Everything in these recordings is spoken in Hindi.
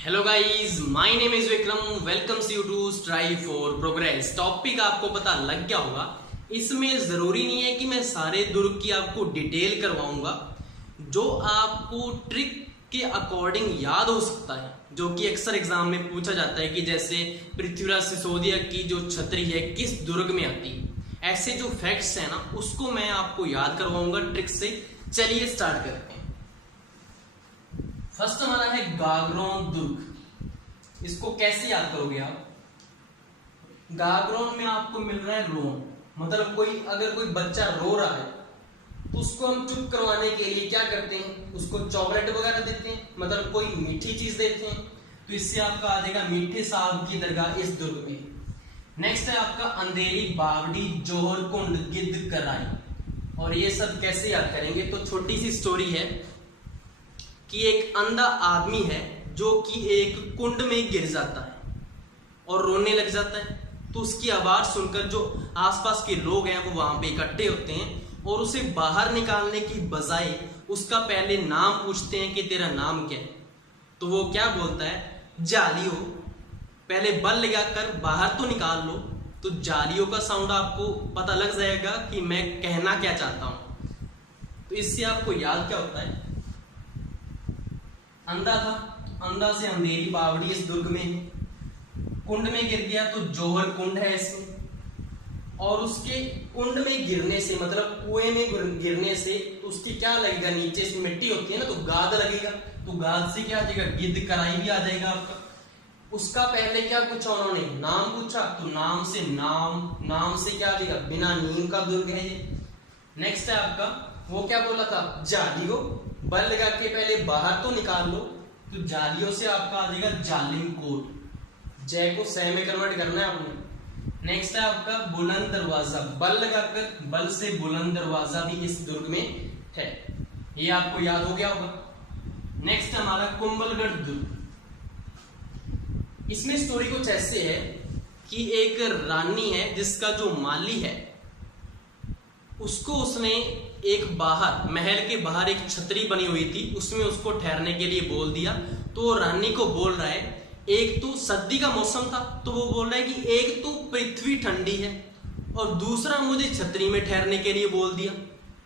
Hello guys, my name is Vikram. Welcomes you to strive for progress. Topic आपको पता लग गया होगा। इसमें जरूरी नहीं है कि मैं सारे दुर्ग की आपको डिटेल करवाऊंगा। जो आपको ट्रिक के अकॉर्डिंग याद हो सकता है, जो कि अक्सर एग्जाम में पूछा जाता है कि जैसे पृथ्वीराज सिसोदिया की जो छतरी है किस दुर्ग में आती है, ऐसे जो फैक्ट्स है ना उसको मैं आपको याद करवाऊंगा ट्रिक से। चलिए स्टार्ट करते हैं। फर्स्ट हमारा है गागरोन दुर्ग। इसको कैसे याद करोगे आप? गागरोन में आपको मिल रहा है रोन, मतलब अगर कोई बच्चा रो रहा है तो उसको हम चुप करवाने के लिए क्या करते हैं, उसको चॉकलेट वगैरह देते हैं, मतलब कोई मीठी चीज देते हैं। तो इससे आपका आ जाएगा मीठे साहब की दरगाह इस दुर्ग में। नेक्स्ट है आपका अंधेरी बावड़ी जोहर कुंड गिद्ध कराई। और ये सब कैसे याद करेंगे, तो छोटी सी स्टोरी है कि एक अंधा आदमी है जो कि एक कुंड में गिर जाता है और रोने लग जाता है। तो उसकी आवाज सुनकर जो आसपास के लोग हैं वो वहां पे इकट्ठे होते हैं और उसे बाहर निकालने की बजाय उसका पहले नाम पूछते हैं कि तेरा नाम क्या है। तो वो क्या बोलता है, जालियो, पहले बल लगाकर बाहर तो निकाल लो। तो जालियो का साउंड आपको पता लग जाएगा कि मैं कहना क्या चाहता हूं। तो इससे आपको याद क्या होता है, अंधा था, अंधा से अंधेरी बावड़ी इस दुर्ग में है। कुंड में गिर गया तो जोहर कुंड है इसमें। और उसके कुंड में गिरने से, मतलब कुएं में गिरने से तो उसकी क्या लगेगा, नीचे से मिट्टी होती है ना, तो गाद लगेगा। तो गाद से क्या आ जाएगा, गिद्ध कराई भी आ जाएगा आपका। उसका पहले क्या पूछा उन्होंने, नाम पूछा। तो नाम से नाम से क्या आ जाएगा, बिना नीम का दुर्ग है ये। नेक्स्ट है आपका, वो क्या बोला था, जालियो, बल लगा के पहले बाहर तो निकाल लो। तो जालियों से आपका आ जाएगा जालिम कोट, जय को सह में कन्वर्ट करना है आपने। नेक्स्ट है आपका बुलंद दरवाजा, बल लगाकर, बल से बुलंद दरवाजा भी इस दुर्ग में है। ये आपको याद हो गया होगा। नेक्स्ट हमारा कुंभलगढ़ दुर्ग। इसमें स्टोरी कुछ ऐसे है कि एक रानी है जिसका जो माली है उसको उसने एक बाहर, महल के बाहर एक छतरी बनी हुई थी, उसमें उसको ठहरने के लिए बोल दिया। तो रानी को बोल रहा है, एक तो सर्दी का मौसम था तो वो बोल रहा है कि एक तो पृथ्वी ठंडी है और दूसरा मुझे छतरी में ठहरने के लिए बोल दिया,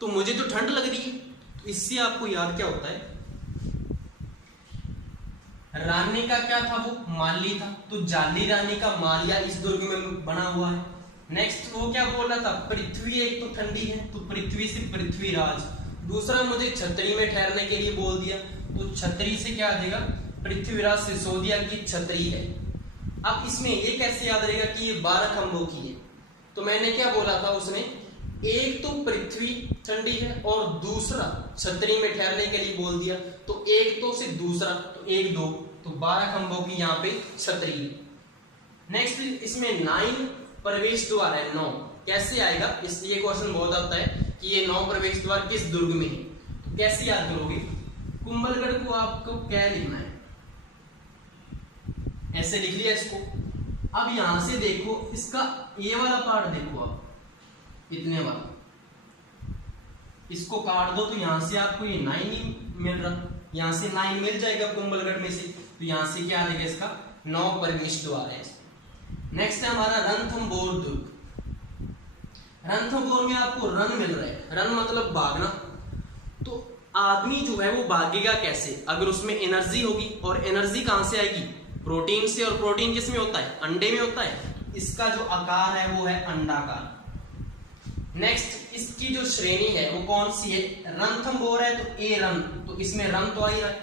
तो मुझे तो ठंड लग रही है। तो इससे आपको याद क्या होता है, रानी का क्या था, वो माली था, तो जाली रानी का मालिया इस दुर्ग में बना हुआ है। नेक्स्ट वो क्या बोल रहा था, पृथ्वी एक तो ठंडी है तो पृथ्वी से पृथ्वीराज, दूसरा मुझे छतरी में ठहरने के लिए बोल दिया, तो छतरी से क्या आ जाएगा, पृथ्वीराज सिसोदिया की छतरी है। अब इसमें ये कैसे याद रहेगा कि ये 12 खंभों की है। तो मैंने क्या बोला था उसमें, एक तो पृथ्वी ठंडी है और दूसरा छतरी में ठहरने के लिए बोल दिया, तो एक तो से दूसरा, तो एक दो, तो 12 खंभों की यहाँ पे छतरी है। नेक्स्ट इसमें 9 प्रवेश द्वार है, 9 कैसे आएगा, ये क्वेश्चन बहुत आता है कि ये 9 प्रवेश द्वार किस दुर्ग में है। तो कैसे याद करोगे, कुंभलगढ़ को आपको क्या लिखना है, ऐसे लिख लिया इसको। अब यहां से देखो, इसका ये वाला पार्ट देखो आप, इतने वाला, इसको काट दो तो यहां से आपको ये 9 ही मिल रहा, यहां से 9 मिल जाएगा कुंभलगढ़ में से। तो यहां से क्या आ जाएगा, इसका 9 प्रवेश द्वार है। नेक्स्ट है हमारा रणथंभौर दुर्ग। रणथंभौर में आपको रन मिल रहा है, रन मतलब भागना। तो आदमी जो है वो भागेगा कैसे, अगर उसमें एनर्जी होगी, और एनर्जी कहां से आएगी, प्रोटीन से, और प्रोटीन किस में होता है, अंडे में होता है। इसका जो आकार है वो है अंडाकार। नेक्स्ट इसकी जो श्रेणी है वो कौन सी है, रणथंभौर है तो ए रन, तो इसमें रन तो आ ही रहा है,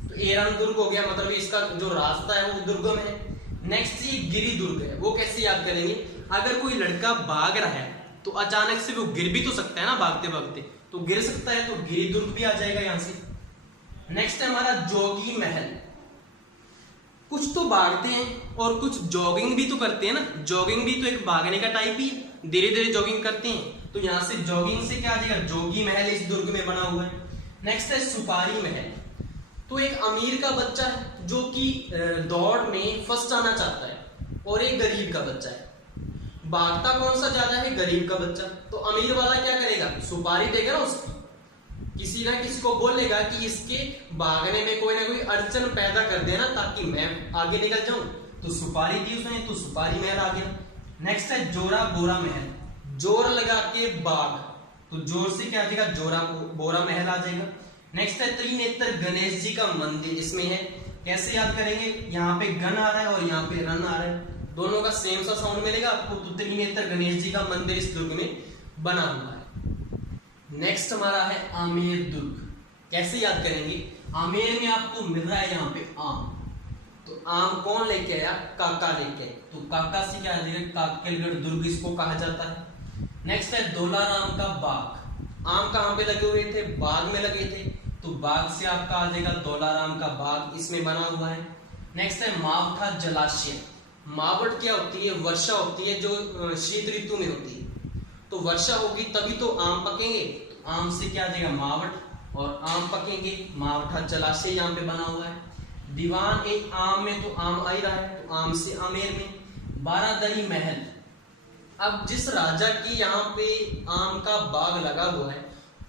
तो ए रन दुर्ग हो गया, मतलब इसका जो रास्ता है वो दुर्गम है। नेक्स्ट ये गिरी दुर्ग है, वो कैसे याद करेंगे, अगर कोई लड़का भाग रहा है तो अचानक से वो गिर भी तो सकता है ना, भागते भागते तो गिर सकता है, तो गिरी दुर्ग भी आ जाएगा यहां से। नेक्स्ट है हमारा जोगी महल। कुछ तो भागते हैं और कुछ जॉगिंग भी तो करते हैं ना, जॉगिंग भी तो एक भागने का टाइप ही है, धीरे धीरे जॉगिंग करते हैं। तो यहां से जॉगिंग से क्या आ जाएगा, जोगी महल इस दुर्ग में बना हुआ है। नेक्स्ट है सुपारी महल। तो एक अमीर का बच्चा है जो कि दौड़ में फर्स्ट आना चाहता है, और एक गरीब का बच्चा है, भागता कौन सा ज्यादा है, गरीब का बच्चा। तो अमीर वाला क्या करेगा, सुपारी देगा ना उसकी, किसी ना किसी को बोलेगा कि इसके भागने में कोई ना कोई अड़चन पैदा कर देना ताकि मैं आगे निकल जाऊं, तो सुपारी दी उसने, तो सुपारी महल आ गया। नेक्स्ट है जोरा बोरा महल, जोर लगा के बाघ, तो जोर से क्या आ जाएगा, जोरा बोरा महल आ जाएगा। नेक्स्ट है त्रिनेत्र गणेश जी का मंदिर, इसमें है, कैसे याद करेंगे, यहाँ पे गण आ रहा है और यहाँ पे रन आ रहा है, दोनों का सेम सा साउंड मिलेगा आपको, तो त्रिनेत्र गणेश जी का मंदिर इस दुर्ग में बना हुआ है। नेक्स्ट हमारा है आमेर दुर्ग, कैसे याद करेंगे, आमेर में आपको मिल रहा है यहाँ पे आम, तो आम कौन लेके आया, काका लेके आए, तो काका से क्या आ जाएगा, काकेलगढ़ दुर्ग इसको कहा जाता है। नेक्स्ट है दोलाराम का बाग, आम कहाँ पे लगे हुए थे, बाग में लगे थे, तो बाग से आपका आ जाएगा दोलाराम का बाग, इसमें बना हुआ है। नेक्स्ट है मावठा जलाशय, मावट क्या होती है, वर्षा होती है जो शीत ऋतु में होती है, तो वर्षा होगी तभी तो आम पकेंगे, तो आम से क्या आ जाएगा मावट, और आम पकेंगे, मावठा जलाशय यहाँ पे बना हुआ है। दीवान एक आम में तो आम आ ही रहा है, तो आम से आमेर में। बारादरी महल, अब जिस राजा की यहाँ पे आम का बाग लगा हुआ है,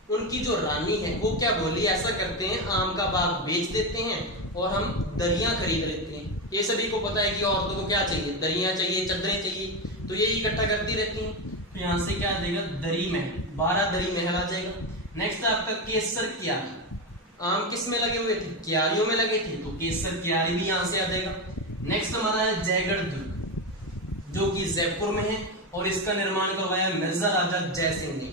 उनकी जो रानी है वो क्या बोली, ऐसा करते हैं आम का बाग बेच देते हैं और हम दरियां खरीद लेते हैं। ये सभी को पता है कि औरतों को क्या चाहिए, दरियां चाहिए, चद्दरें चाहिए, तो यही इकट्ठा करती रहती हैं, तो यहाँ से क्या आ जाएगा, दरी महल, बारादरी महल आ जाएगा। नेक्स्ट आपका केसर क्यारी, आम किस में लगे हुए थे, क्यारियों में लगे थे, तो केसर क्यारी भी यहाँ से आ जाएगा। नेक्स्ट हमारा है जयगढ़ दुर्ग, जो कि जयपुर में है और इसका निर्माण करवाया मिर्जा राजा जय सिंह ने।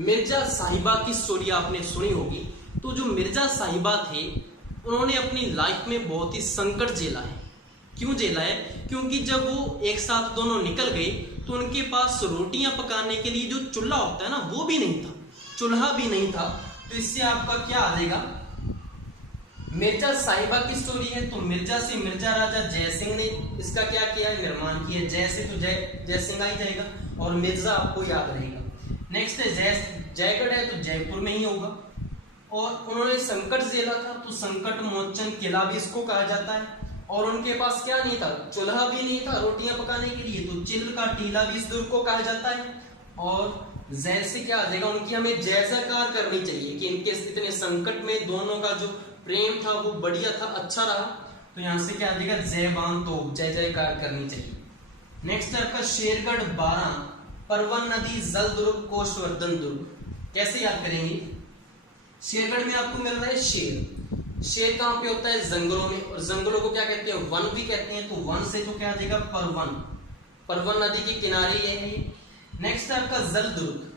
मिर्जा साहिबा की स्टोरी आपने सुनी होगी, तो जो मिर्जा साहिबा थे उन्होंने अपनी लाइफ में बहुत ही संकट झेला है। क्यों झेला है, क्योंकि जब वो एक साथ दोनों निकल गए तो उनके पास रोटियां पकाने के लिए जो चूल्हा होता है ना, वो भी नहीं था, चूल्हा भी नहीं था, तो इससे आपका क्या आ जाएगा, मिर्जा साहिबा की स्टोरी है, तो मिर्जा से मिर्जा राजा जय सिंह ने इसका क्या किया है, निर्माण किया। जय से तो जय सिंह आ ही जाएगा और मिर्जा आपको याद रहेगा। नेक्स्ट है जयगढ़ है, तो जयपुर में ही होगा, और उन्होंने संकट झेला था, तो संकट मोचन किला भी इसको कहा जाता है, और उनके पास क्या नहीं था, चूल्हा भी नहीं था रोटियां पकाने के लिए, तो चिल का टीला भी इस दुर्ग को कहा जाता है। और जय से क्या आ जाएगा, उनकी हमें जय जयकार करनी चाहिए कि इनके इतने संकट में दोनों का जो प्रेम था वो बढ़िया था, अच्छा रहा, तो यहाँ से क्या आ जाएगा, जय बान, तो जय जयकार करनी चाहिए। नेक्स्ट आपका शेरगढ़ 12, परवन नदी, जल दुर्ग, कोषवर्धन दुर्ग, कैसे याद करेंगे, शेरगढ़ में आपको मिल रहा है शेर, शेर कहाँ पे होता है, जंगलों में, और जंगलों को क्या कहते हैं, वन भी कहते हैं, तो वन से तो क्या आ जाएगा, परवन, परवन नदी के किनारे ये है। नेक्स्ट है आपका जल दुर्ग,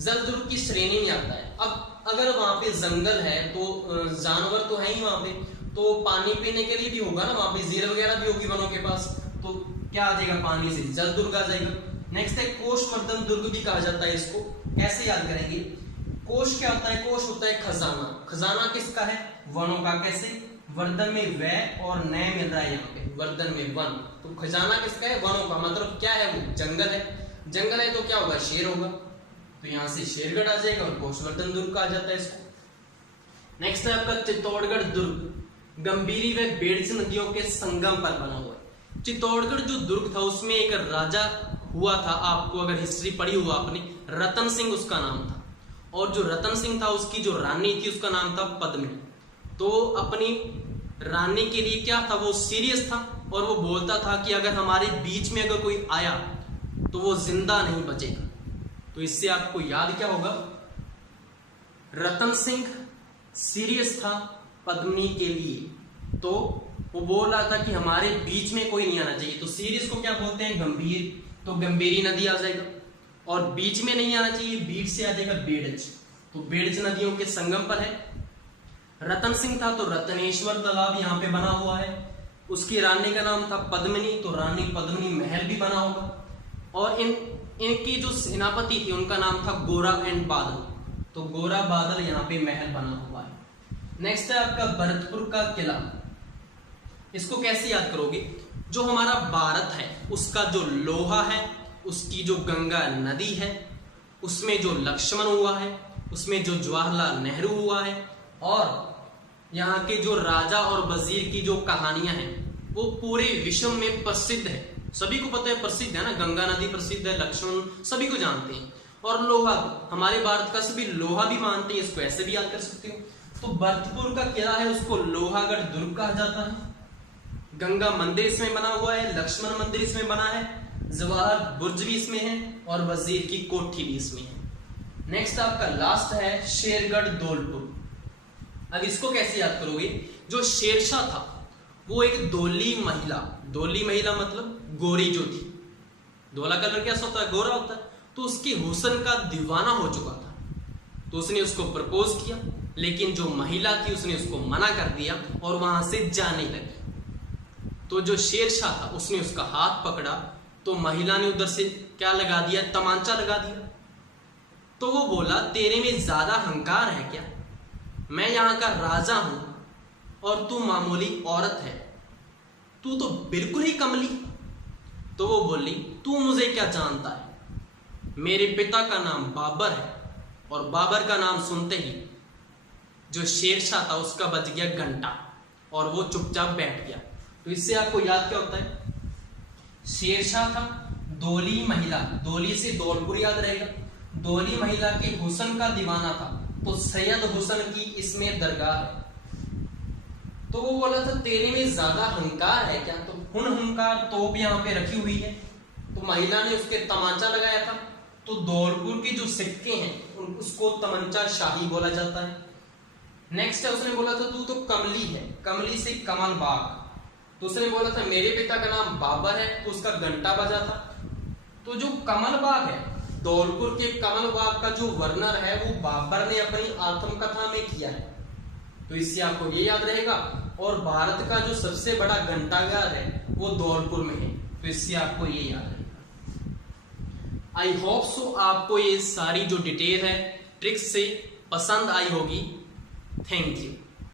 जल दुर्ग की श्रेणी में आता है। अब अगर वहां पे जंगल है तो जानवर तो है ही वहां पे, तो पानी पीने के लिए भी होगा ना, वहां पे झील वगैरह भी होगी वनों के पास, तो क्या आ जाएगा, पानी से जल दुर्ग आ जाएगा। नेक्स्ट है कोषवर्धन दुर्ग भी कहा जाता है इसको, कैसे याद करेंगे, कोष क्या होता है, कोष होता है खजाना, खजाना किसका है, वनों का, कैसे, वर्धन में वै और नय मिल रहा है यहाँ पे, वर्धन में वन, तो खजाना किसका है, वनों का, मतलब क्या है वो, जंगल है, जंगल है तो क्या होगा, शेर होगा, तो यहाँ से शेरगढ़ आ जाएगा और कोषवर्धन दुर्ग कहा जाता है इसको। नेक्स्ट है आपका चित्तौड़गढ़ दुर्ग, गंभीरी व बेड़च नदियों के संगम पर बना हुआ है। चित्तौड़गढ़ जो दुर्ग था उसमें एक राजा हुआ था, आपको अगर हिस्ट्री पढ़ी हुआ आपने, रतन सिंह उसका नाम था, और जो रतन सिंह था उसकी जो रानी थी उसका नाम था पद्मिनी। तो अपनी रानी के लिए क्या था, वो सीरियस था और वो बोलता था कि अगर हमारे बीच में अगर कोई आया तो वो जिंदा नहीं बचेगा। तो इससे आपको याद क्या होगा, रतन सिंह सीरियस था पद्मिनी के लिए, तो वो बोल रहा था कि हमारे बीच में कोई नहीं आना चाहिए, तो सीरियस को क्या बोलते हैं, गंभीर, तो गंभीरी नदी आ जाएगा, और बीच में नहीं आना चाहिए, बीच से आ जाएगा बेड़च, तो बेड़च नदियों के संगम पर है। रतन सिंह था तो रतनेश्वर तालाब यहाँ पे बना हुआ है, उसकी रानी का नाम था पद्मिनी, तो रानी पद्मिनी महल भी बना होगा, और इनकी जो सेनापति थी उनका नाम था गोरा एंड बादल, तो गोरा बादल यहाँ पे महल बना हुआ है। नेक्स्ट है आपका भरतपुर का किला, इसको कैसे याद करोगे, जो हमारा भारत है उसका जो लोहा है, उसकी जो गंगा नदी है, उसमें जो लक्ष्मण हुआ है, उसमें जो जवाहरलाल नेहरू हुआ है, और यहाँ के जो राजा और वजीर की जो कहानियां हैं वो पूरे विश्व में प्रसिद्ध है, सभी को पता है, प्रसिद्ध है ना, गंगा नदी प्रसिद्ध है, लक्ष्मण सभी को जानते हैं, और लोहा को हमारे भारत का सभी लोहा भी मानते हैं, इसको ऐसे भी याद कर सकते हो। तो भरतपुर का किला है उसको लोहागढ़ दुर्ग कहा जाता है। गंगा मंदिर इसमें बना हुआ है, लक्ष्मण मंदिर इसमें बना है, जवाहर बुर्ज भी इसमें है और वजीर की कोठी भी इसमें है। नेक्स्ट आपका लास्ट है शेरगढ़ धौलपुर। अब इसको कैसे याद करोगे? जो शेरशाह था वो एक धौली महिला मतलब गोरी जो थी, धोला कलर कैसा होता है? गोरा होता है। तो उसके हुस्न का दीवाना हो चुका था, तो उसने उसको प्रपोज किया, लेकिन जो महिला थी उसने उसको मना कर दिया और वहां से जाने लगी। तो जो शेरशाह था उसने उसका हाथ पकड़ा, तो महिला ने उधर से क्या लगा दिया? तमांचा लगा दिया। तो वो बोला, तेरे में ज्यादा अहंकार है क्या? मैं यहाँ का राजा हूं और तू मामूली औरत है, तू तो बिल्कुल ही कमली। तो वो बोली, तू मुझे क्या जानता है? मेरे पिता का नाम बाबर है, और बाबर का नाम सुनते ही जो शेरशाह था उसका बज गया घंटा और वो चुपचाप बैठ गया। तो इससे आपको याद क्या होता है? शेरशाह था, धौली महिला, धौली से धौलपुर याद रहेगा, धौली महिला के हुस्न का दीवाना था, तो सैयद हुस्न की इसमें दरगाह है। तो वो बोला था तेरे में ज्यादा अहंकार है क्या? तो हुनहुंकार तोप यहाँ पे रखी हुई है, तो महिला ने उसके तमांचा लगाया था। तो धौलपुर के जो सिक्के हैं उसको तमंचा शाही बोला जाता है। नेक्स्ट है, उसने बोला था तू तो कमली है, कमली से कमल बाग। तो उसने बोला था मेरे पिता का नाम बाबर है, तो उसका घंटा बजा था। तो जो कमल बाग है, धौलपुर के कमल बाग का जो वर्णन है वो बाबर ने अपनी आत्मकथा में किया है। तो इससे आपको ये याद रहेगा। और भारत का जो सबसे बड़ा घंटाघर है वो धौलपुर में है, तो इससे आपको ये याद रहेगा। आई होप सो आपको ये सारी जो डिटेल है ट्रिक्स से पसंद आई होगी। Thank you.